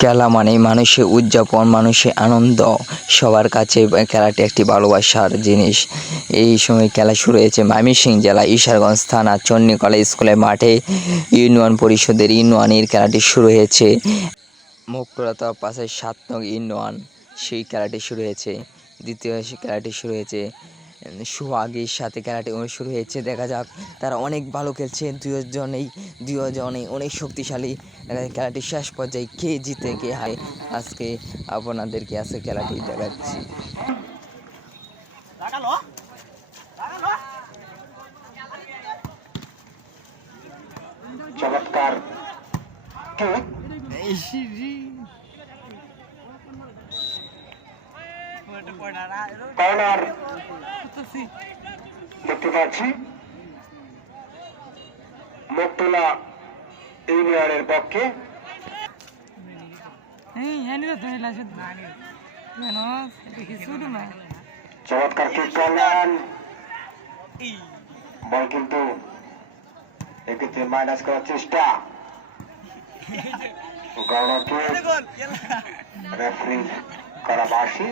খেলা মানে মানুষের উদযাপন, মানুষের আনন্দ। সবার কাছে খেলাটি একটি ভালোবাসার জিনিস। এই সময় খেলা শুরু হয়েছে ময়মনসিংহ জেলা ঈশ্বরগঞ্জ থানা চন্ডীকলা স্কুলের মাঠে। ইউনিয়ন পরিষদের ইউনিয়নের খেলাটি শুরু হয়েছে। মুখপুরতা পাশে সাত নং ইউনিয়ন, সেই খেলাটি শুরু হয়েছে। দ্বিতীয় খেলাটি শুরু হয়েছে। সোহাগের সাথে খেলাটি শুরু হয়েছে। দেখা যাক, তারা অনেক ভালো খেলছে। দুজনেই দুজনেই অনেক শক্তিশালী। খেলাটি শেষ পর্যায়ে কে জিতে, কে হারে। আজকে আপনাদেরকে আজকে খেলাটি দেখাচ্ছি। চমৎকার। দেখতে পাচ্ছি। মুক্তলা ইউনিয়নের পক্ষে। চমৎকার কিক করলেন। বল কিন্তু এক্ষেত্রে মাইনাস করার চেষ্টা। গণকে রেফারি করা বাসি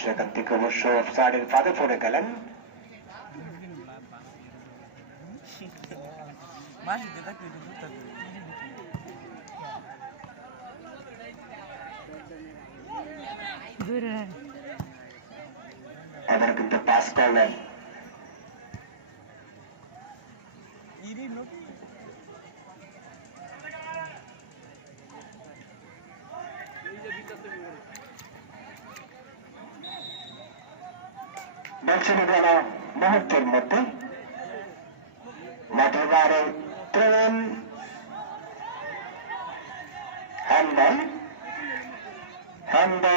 সেখান থেকে অবশ্য অফসাইডের ফাঁদে পড়ে গেলেন। এবার কিন্তু পাস করলেন। বলছিল গেল মুহূর্তের মধ্যে। মাঠের বাইরে ত্রিন হ্যান্ডবল হ্যান্ডবল